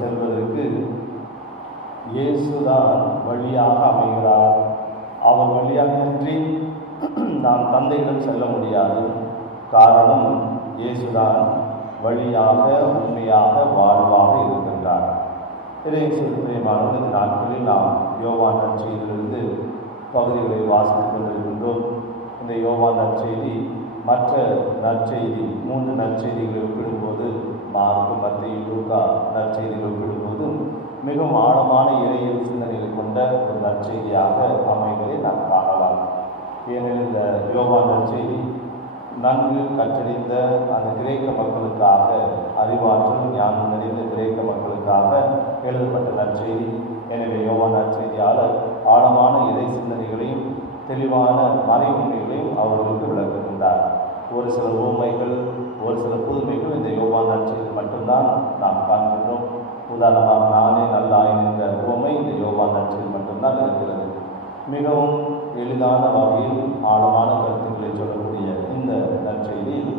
செல்வதற்கு இயேசுதான் வழியாக அமைகிறார். அவர் வழியாகன்றி நாம் தந்தையிடம் செல்ல முடியாது. காரணம் இயேசுதான் வழியாக உண்மையாக வாழ்வாக இருக்கின்றார். இதை சிறுபிரியமான நாட்களில் நாம் யோவான் நற்செய்தியிலிருந்து பகுதிகளை வாசித்துக் கொண்டிருக்கின்றோம். இந்த யோவான் நற்செய்தி மற்ற நற்செய்தி மூன்று நற்செய்திகளை ஒப்பிடும்போது மார்க்கு மத்திய லூகா நற்செய்திகள் ஒப்பிடும்போது மிகவும் ஆழமான இறையியல் சிந்தனைகளை கொண்ட ஒரு நற்செய்தியாக அமைவதை நாம் காணலாம். ஏனெனில் இந்த யோவான் நற்செய்தி நன்கு கற்றறிந்த அந்த கிரேக்க மக்களுக்காக அறிவாற்றல் ஞானம் நிறைந்த கிரேக்க மக்களுக்காக எழுதப்பட்ட நற்செய்தி. எனவே யோவான் நற்செய்தியாளர் ஆழமான இறை சிந்தனைகளையும் தெளிவான மறை உண்மைகளையும் அவர்களுக்கு விளக்குகின்றார். ஒரு சில உண்மைகள் ஒரு சில புதுமைகள் இந்த யோவான் நற்செய்தி மட்டும்தான் நாம் காண்கின்றோம். உதாரணமாக நானே நல்லா என்ற உவமை இந்த யோவான் நற்செய்தி மட்டும்தான் இருக்கிறது. மிகவும் எளிதான வகையில் ஆழமான கருத்துக்களை சொல்லக்கூடிய இந்த நற்செய்தியில்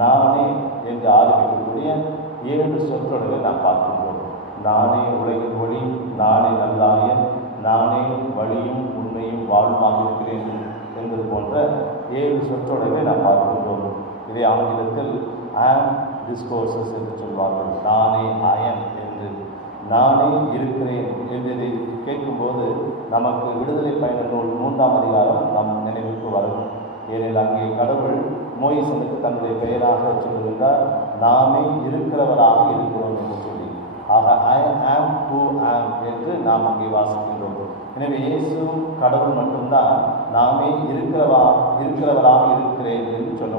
நானே என்று ஆரம்பிக்கக்கூடிய ஏழு சொற்றொடர்களை நாம் பார்க்கின்றோம். நானே உலகின் ஒளி நானே நல்லாயன் நானே வழியும் உண்மையும் வாழ்வாக இருக்கிறேன் என்பது போன்ற ஏழு சொற்றொடர்களை நாம் பார்க்கிறோம் இதை ஆங்கிலத்தில் ஆம் டிஸ்கோர்சஸ் என்று சொல்வார்கள். நானே ஆயம் என்று. நானே இருக்கிறேன் என்பதை கேட்கும்போது நமக்கு விடுதலை பயண நூல் மூன்றாம் அதிகாரம் நம் நினைவுக்கு வரும். ஏனெனில் அங்கே கடவுள் மோயிசனுக்கு தன்னுடைய பெயராக சொல்லுகின்றார் நாமே இருக்கிறவராக இருக்கிறோம் என்று சொல்லி. ஆக ஐ ஆம் ஹூ ஆம் என்று நாம் அங்கே வாசிக்கின்றோம். எனவே இயேசு கடவுள் மட்டும்தான் நாமே இருக்கிறவா இருக்கிறவராக இருக்கிறேன் என்று சொல்ல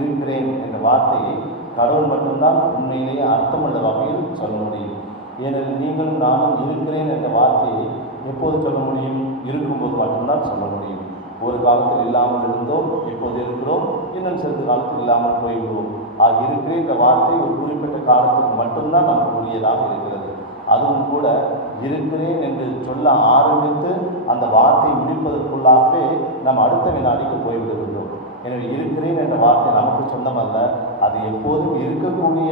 இருக்கிறேன் என்ற வார்த்தையை கடவுள் மட்டும்தான் உண்மையிலேயே அர்த்தமுள்ள வகையில் சொல்ல முடியும். ஏனெனில் நீங்களும் நானும் இருக்கிறேன் என்ற வார்த்தையை எப்போது சொல்ல முடியும்? இருக்கும்போது மட்டும்தான் சொல்ல முடியும். ஒரு காலத்தில் இல்லாமல் இருந்தோம் எப்போது இருக்கிறோம்? இன்னும் சிறிது காலத்தில் இல்லாமல் போய்விடுவோம். ஆக இருக்கிறேன் வார்த்தை ஒரு குறிப்பிட்ட காலத்துக்கு மட்டும்தான் நமக்கு உரியதாக இருக்கிறது. அதுவும் கூட இருக்கிறேன் என்று சொல்ல ஆரம்பித்து அந்த வார்த்தை முடிப்பதற்குள்ளாகவே நாம் அடுத்த வினாடிக்கு போய்விடுகின்றோம் எனவே இரு என்ற வார்த்தை நமக்கு சொந்தமல்ல. அது எப்போதும் இருக்கக்கூடிய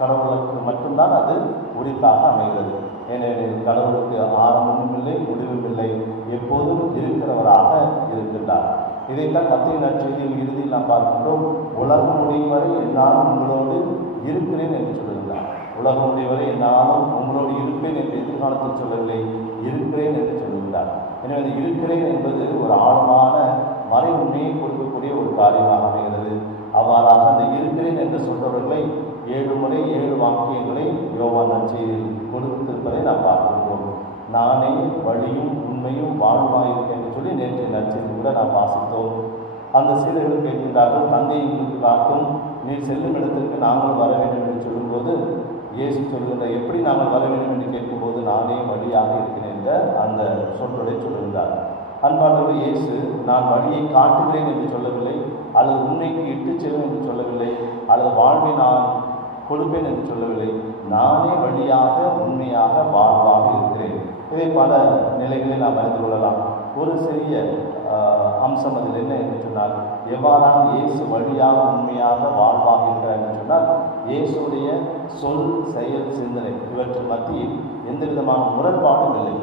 கடவுளுக்கு மட்டும்தான் அது உரித்தாக அமைகிறது. ஏனெனில் கடவுளுக்கு ஆரம்பமும் இல்லை முடிவும் இல்லை. எப்போதும் இருக்கிறவராக இருக்கின்றார். இதைத்தான் கத்தையின் நற்செய்தியில் இறுதியில் நாம் பார்க்கின்றோம். உலகம் முடியும் வரை என்னாலும் உங்களோடு இருக்கிறேன் என்று சொல்லுகிறார் உலகம் முடியும் வரை என்னாலும் உங்களோடு இருப்பேன் என்று எதிர்காலத்தில் சொல்லவில்லை. இருக்கிறேன் என்று சொல்லுகிறார் எனவே இருக்கிறேன் என்பது ஒரு ஆழமான மறை உண்மையை கொடுக்கக்கூடிய ஒரு காரியமாக அமைகிறது அவ்வாறாக அந்த இருக்கிறேன் என்று சொல்றவர்களை ஏழு முறை ஏழு வாக்கியங்களை யோவான் நற்செய்தியில் கொடுத்திருப்பதை நாம் பார்க்கின்றோம் நானே வழியும் உண்மையும் வாழ்வாயிருக்கேன் என்று சொல்லி நேற்றைய நற்செய்தி கூட நாம் வாசித்தோம். அந்த சீடர்கள் கேட்கின்றார்கள் தந்தையை எங்களுக்கு காட்டும் நீர் செல்லும் இடத்திற்கு நாங்கள் வர வேண்டும் என்று சொல்லும்போது இயேசு சொல்கின்ற எப்படி நாங்கள் வர வேண்டும் என்று கேட்கும்போது நானே வழியாக இருக்கிறேன் என்ற அந்த சொற்றொடை சொல்லுகின்றார் அன்பாளர்கள் இயேசு நான் வழியை காட்டுகிறேன் என்று சொல்லவில்லை அல்லது உண்மைக்கு இட்டு செல்லும் என்று சொல்லவில்லை அல்லது வாழ்வை நான் கொடுப்பேன் என்று சொல்லவில்லை நானே வழியாக உண்மையாக வாழ்வாக இருக்கிறேன். இதை பல நிலைகளில் நாம் அறிந்து கொள்ளலாம். ஒரு சிறிய அம்சம் அதில் என்ன என்று சொன்னால் எவ்வாறாக இயேசு வழியாக உண்மையாக வாழ்வாக இருக்கிறார் என்று சொன்னால் இயேசுடைய சொல் செயல் சிந்தனை இவற்றின் மத்தியில் எந்த விதமான முரண்பாடும் இல்லை.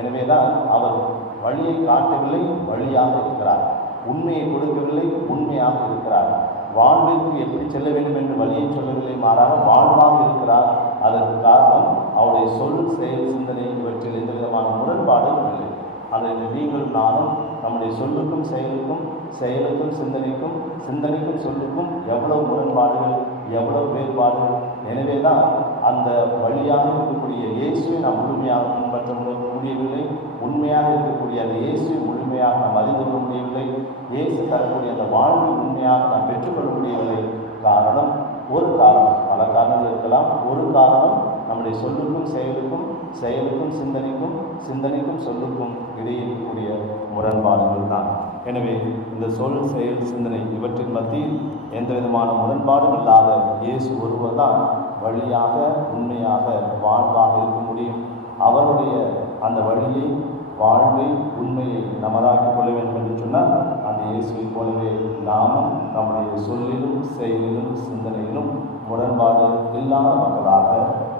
எனவேதான் அவர் வழியை காட்டவில்லை வழியாக இருக்கிறார். உண்மையை கொடுக்கவில்லை உண்மையாக இருக்கிறார். வாழ்விற்கு எப்படி செல்ல வேண்டும் என்று வழியை சொல்லவில்லை மாறாக வாழ்வாக இருக்கிறார். அதற்கு காரணம் அவருடைய சொல் செயல் சிந்தனை இவற்றில் எந்த விதமான முரண்பாடும் இல்லை. ஆனால் நீங்களும் நானும் நம்முடைய சொல்லுக்கும் செயலுக்கும் செயலுக்கும் சிந்தனைக்கும் சிந்தனைக்கும் சொல்லுக்கும் எவ்வளவு முரண்பாடுகள் எவ்வளவு வேறுபாடுகள். எனவே தான் அந்த வழியாக இருக்கக்கூடிய இயேசுவை நாம் முழுமையாக பின்பற்ற முடியவில்லை. உண்மையாக இருக்கக்கூடிய அந்த இயேசுவை உண்மையாக நாம் அறிந்து கொள்ள முடியவில்லை இயேசு தரக்கூடிய அந்த வாழ்வை உண்மையாக நாம் பெற்றுக்கொள்ள முடியவில்லை காரணம் ஒரு காரணம். பல காரணங்கள் இருக்கலாம். ஒரு காரணம் நம்முடைய சொல்லுக்கும் செயலுக்கும் செயலுக்கும் சிந்தனைக்கும் சிந்தனைக்கும் சொல்லுக்கும் இடையே இருக்கக்கூடிய முரண்பாடுகள் தான். எனவே இந்த சொல் செயல் சிந்தனை இவற்றின் மத்தியில் எந்த விதமான முரண்பாடும் இல்லாத இயேசு ஒருவர் தான் வழியாக உண்மையாக வாழ்வாக இருக்க முடியும். அவருடைய அந்த வழியை வாழ்வை உண்மையை நமதாக்கிக் கொள்ள வேண்டும் என்று சொன்னால் அந்த இயேசுவை போலவே நாமும் நம்முடைய சொல்லிலும் செயலிலும் சிந்தனையிலும் முரண்பாடு இல்லாத மக்களாக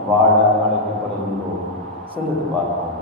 வாழ அழைக்கப்படுகின்றோம். சிந்தித்து பார்ப்போம்.